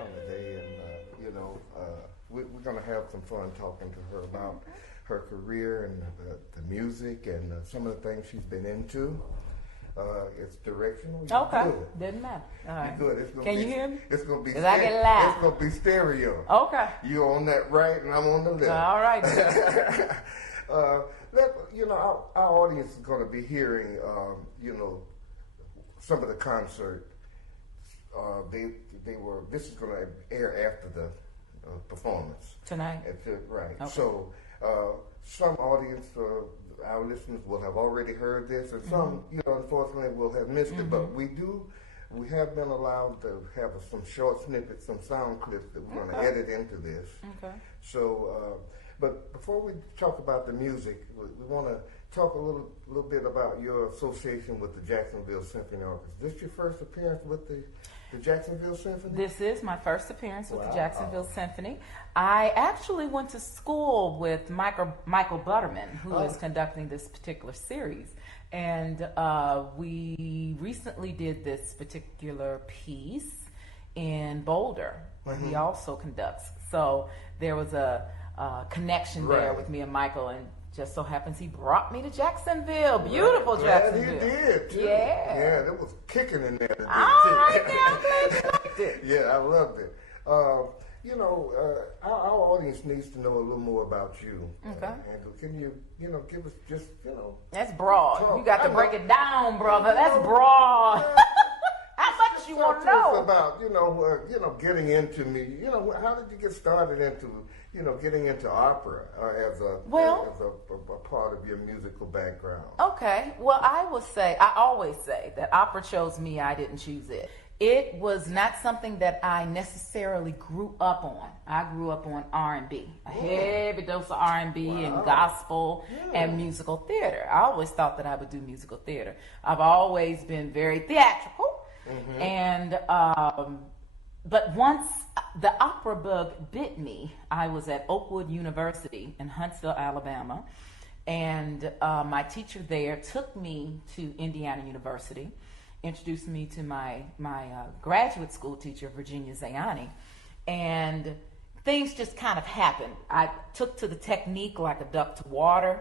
town today, and we're going to have some fun talking to her about her career and the music and some of the things she's been into. It's directional. Okay, good. Didn't matter. All right. You're good. It's gonna Can be, you hear me? It's going to be. Cause I get loud. It's going to be stereo. Okay. You're on that right, and I'm on the left. All right. Our audience is going to be hearing, some of the concert. This is going to air after the performance Tonight. Right. Okay. So some audience, our listeners will have already heard this, and some, unfortunately, will have missed it. But we have been allowed to have some short snippets, some sound clips that we're going to edit into this. Okay. So, but before we talk about the music, we want to talk a little bit about your association with the Jacksonville Symphony Orchestra. Is this your first appearance with the Jacksonville Symphony? This is my first appearance with the Jacksonville Symphony. I actually went to school with Michael Butterman, who is conducting this particular series. And we recently did this particular piece in Boulder, where he also conducts. So there was a connection there with me and Michael, and just so happens he brought me to Jacksonville. Beautiful Jacksonville. He did, too. Yeah. Yeah, it was kicking in there. All right, now I'm glad you liked it. Yeah, I loved it. Our audience needs to know a little more about you. Okay. And can you, give us just, That's broad. talk. You got to break it down, brother. That's broad. How much you want to know? About, getting into how did you get started into, getting into opera as a part of your musical background? Okay. Well, I always say that opera chose me. I didn't choose it. It was not something that I necessarily grew up on. I grew up on R&B, a heavy dose of R&B and gospel and musical theater. I always thought that I would do musical theater. I've always been very theatrical. And but once the opera bug bit me, I was at Oakwood University in Huntsville, Alabama, and my teacher there took me to Indiana University, introduced me to my graduate school teacher, Virginia Zayani, and things just kind of happened. I took to the technique like a duck to water,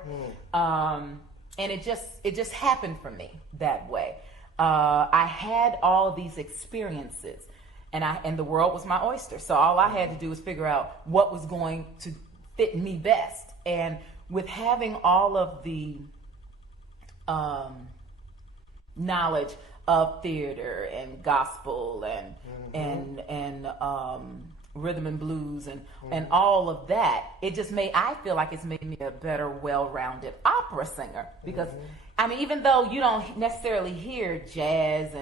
and it just happened for me that way. I had all these experiences, and the world was my oyster. So all I had to do was figure out what was going to fit me best. And with having all of the knowledge of theater and gospel and rhythm and blues and all of that, I feel like it's made me a better, well-rounded opera singer. Because I mean, even though you don't necessarily hear jazz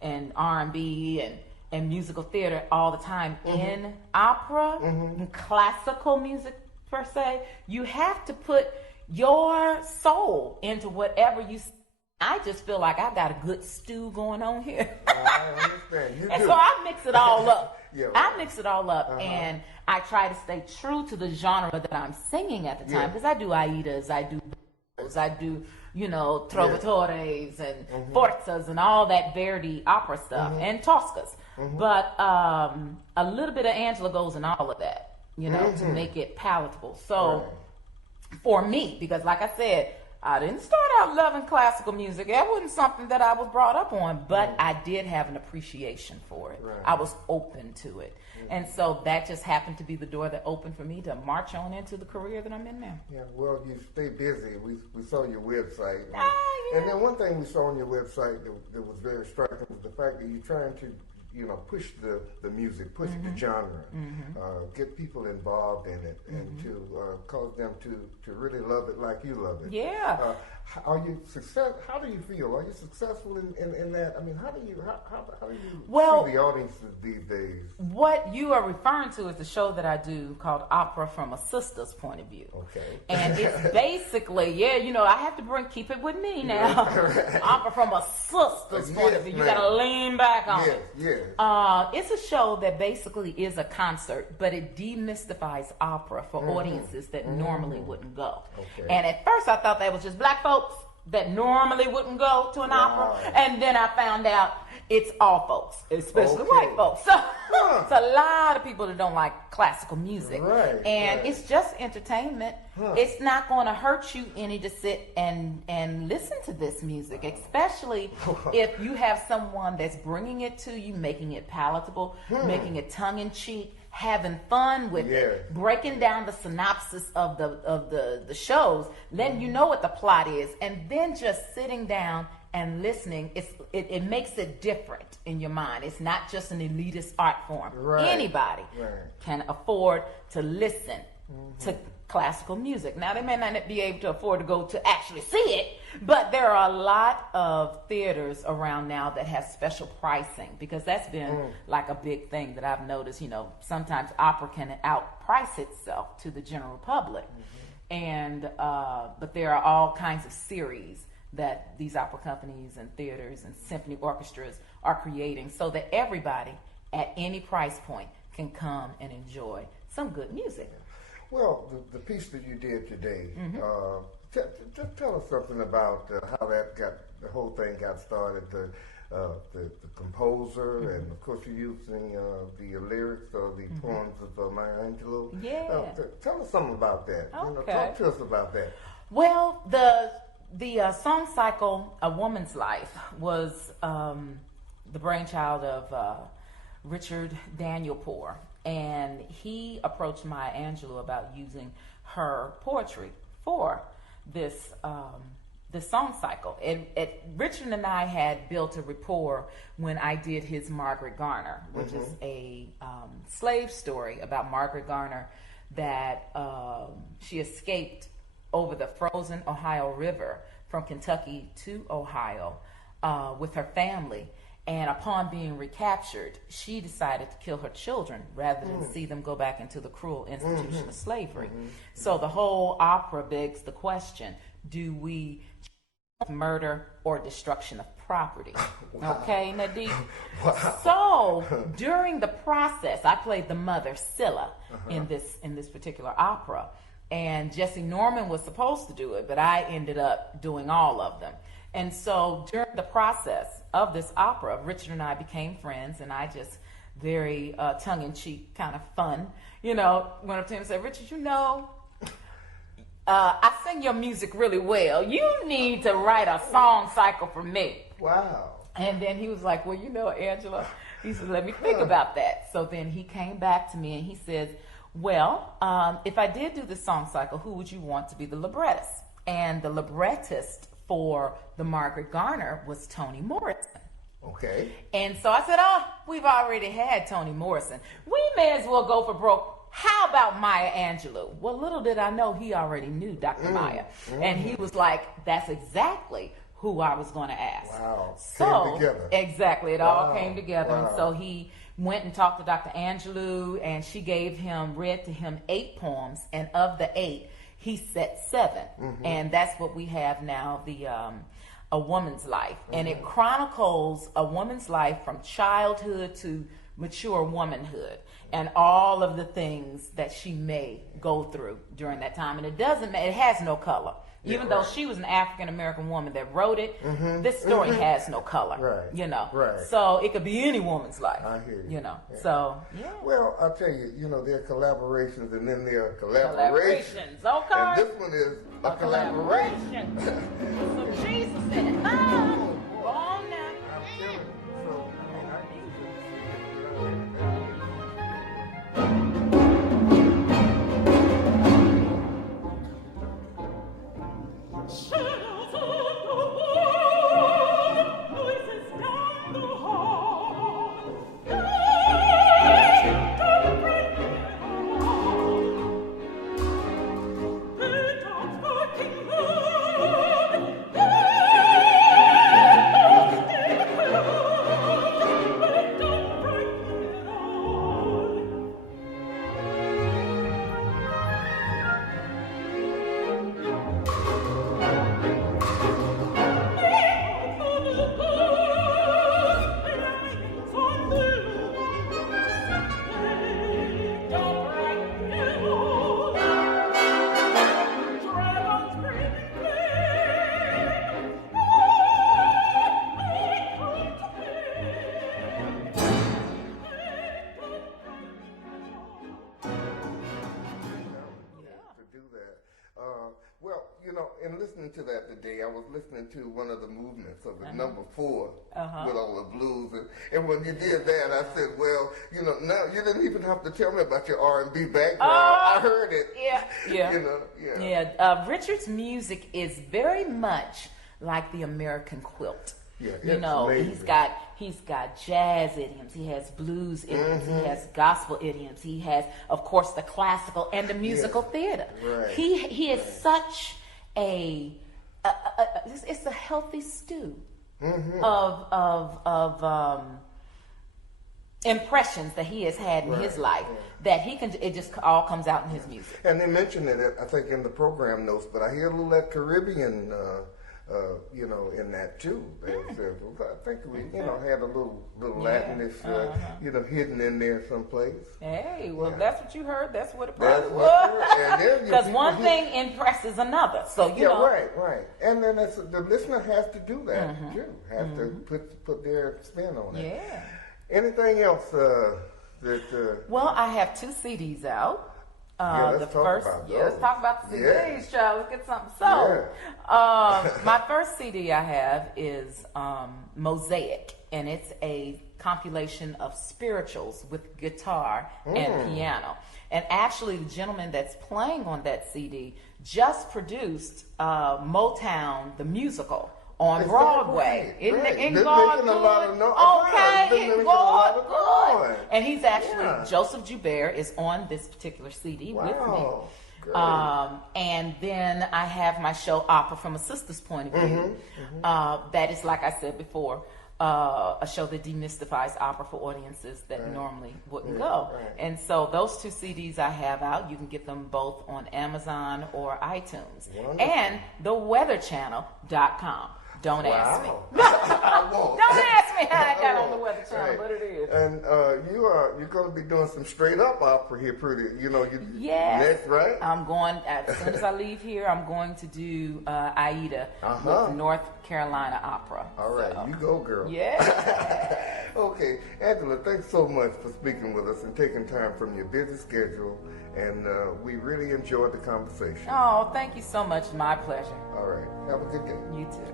and R&B and musical theater all the time in opera, and classical music per se, you have to put your soul into whatever you. I just feel like I got a good stew going on here. I understand. You do. So I mix it all up. Yeah, right. I mix it all up, and I try to stay true to the genre that I'm singing at the time, because I do aidas, I do trovatores and forzas and all that Verdi opera stuff and toscas. But a little bit of Angela goes in all of that, to make it palatable. So for me, because like I said, I didn't start out loving classical music. That wasn't something that I was brought up on, but I did have an appreciation for it. Right. I was open to it. And so that just happened to be the door that opened for me to march on into the career that I'm in now. Yeah, well, you stay busy. We saw your website. And then one thing we saw on your website that was very striking was the fact that you're trying to, push the music, push the genre, get people involved in it, and to cause them to really love it like you love it. Yeah. How do you feel? Are you successful in that? I mean, how do you see the audiences these days? What you are referring to is the show that I do called Opera from a Sister's Point of View. Okay. And it's basically, I have to keep it with me now. Opera from a sister's point of view. You got to lean back on it. Yes. It's a show that basically is a concert, but it demystifies opera for audiences that normally wouldn't go. Okay. And at first I thought that was just black folks that normally wouldn't go to an opera. And then I found out It's all folks, especially white folks. So it's a lot of people that don't like classical music. Right, and right. it's just entertainment. It's not going to hurt you any to sit and listen to this music, especially if you have someone that's bringing it to you, making it palatable, making it tongue-in-cheek, having fun with it, breaking down the synopsis of the shows, letting you know what the plot is, and then just sitting down and listening. It makes it different in your mind. It's not just an elitist art form. Right. Anybody can afford to listen to classical music. Now, they may not be able to afford to go to actually see it, but there are a lot of theaters around now that have special pricing, because that's been like a big thing that I've noticed. You know, sometimes opera can outprice itself to the general public, and but there are all kinds of series that these opera companies and theaters and symphony orchestras are creating, so that everybody at any price point can come and enjoy some good music. Well, the piece that you did today, just tell us something about how the whole thing got started, the composer, and of course you're using the lyrics or the poems of Maya Angelou. Yeah. Tell us something about that. Okay. Talk to us about that. Well, the song cycle, A Woman's Life, was the brainchild of Richard Daniel Poor. And he approached Maya Angelou about using her poetry for this song cycle. And Richard and I had built a rapport when I did his Margaret Garner, which is a slave story about Margaret Garner, that she escaped over the frozen Ohio River from Kentucky to Ohio with her family. And upon being recaptured, she decided to kill her children rather than see them go back into the cruel institution of slavery. So the whole opera begs the question, do we murder or destruction of property? Okay, Nadine? So during the process, I played the mother, Scylla, in this particular opera. And Jesse Norman was supposed to do it, but I ended up doing all of them. And so during the process of this opera, Richard and I became friends, and I just very tongue-in-cheek, kind of fun, went up to him and said, Richard, I sing your music really well. You need to write a song cycle for me. Wow. And then he was like, well, Angela, he said, let me think about that. So then he came back to me and he said, well, if I did do the song cycle, who would you want to be the librettist? And the librettist for the Margaret Garner was Toni Morrison. Okay. And so I said, we've already had Toni Morrison. We may as well go for broke. How about Maya Angelou? Well, little did I know he already knew Dr. Maya. And he was like, that's exactly who I was going to ask. Wow. So, came together. Exactly. It all came together. Wow. And so he went and talked to Dr. Angelou, and she read to him 8 poems. And of the 8, he set 7. And that's what we have now, A Woman's Life. And it chronicles a woman's life from childhood to mature womanhood, and all of the things that she may go through during that time. And it has no color. Even though she was an African American woman that wrote it, this story has no color. Right. Right. So it could be any woman's life. I hear you. Yeah. So yeah. Well, I'll tell you, there are collaborations, and then there are collaborations. Okay. And this one is a collaboration. Some Jesus in it. Oh, go on now. I'm telling you. So, know, in listening to that today, I was listening to one of the movements of the number 4 with all the blues, and when you did that, I said, well, you know, now you didn't even have to tell me about your R&B background. I heard it. Yeah. You know, Richard's music is very much like the American quilt. Yeah, you know, amazing. he's got jazz idioms, he has blues idioms, he has gospel idioms, he has, of course, the classical and the musical theater. Right. He is such it's a healthy stew of impressions that he has had in his life that it just all comes out in his music. And they mentioned it, I think, in the program notes, but I hear a little of that Caribbean, you know, in that too. I think we, you know, had a little Latinish, you know, hidden in there someplace. Hey, well, that's what you heard. That's what it probably was. Because one thing impresses another. So you know. Right. And then the listener has to do that too. Has to put their spin on it. Yeah. Anything else Well, I have 2 CDs out. Let's talk about those. Let's talk about the CDs, child. Let's get something sold. My first CD I have is Mosaic, and it's a compilation of spirituals with guitar and piano. And actually, the gentleman that's playing on that CD just produced Motown, the musical, on Broadway. In God Good. In God Good. And he's actually, Joseph Joubert is on this particular CD with me. And then I have my show Opera from a Sister's Point of View. That is, like I said before, a show that demystifies opera for audiences that normally wouldn't go. And so those 2 CDs I have out, you can get them both on Amazon or iTunes. And theweatherchannel.com. Don't ask me. I won't. Don't ask me how I got on the Weather Channel, but it is. And you're going to be doing some straight up opera here, pretty. You know, next, right? I'm going as soon as I leave here. I'm going to do Aida with North Carolina Opera. All right, you go, girl. Yeah. Okay, Angela, thanks so much for speaking with us and taking time from your busy schedule. And we really enjoyed the conversation. Oh, thank you so much. My pleasure. All right, have a good day. You too.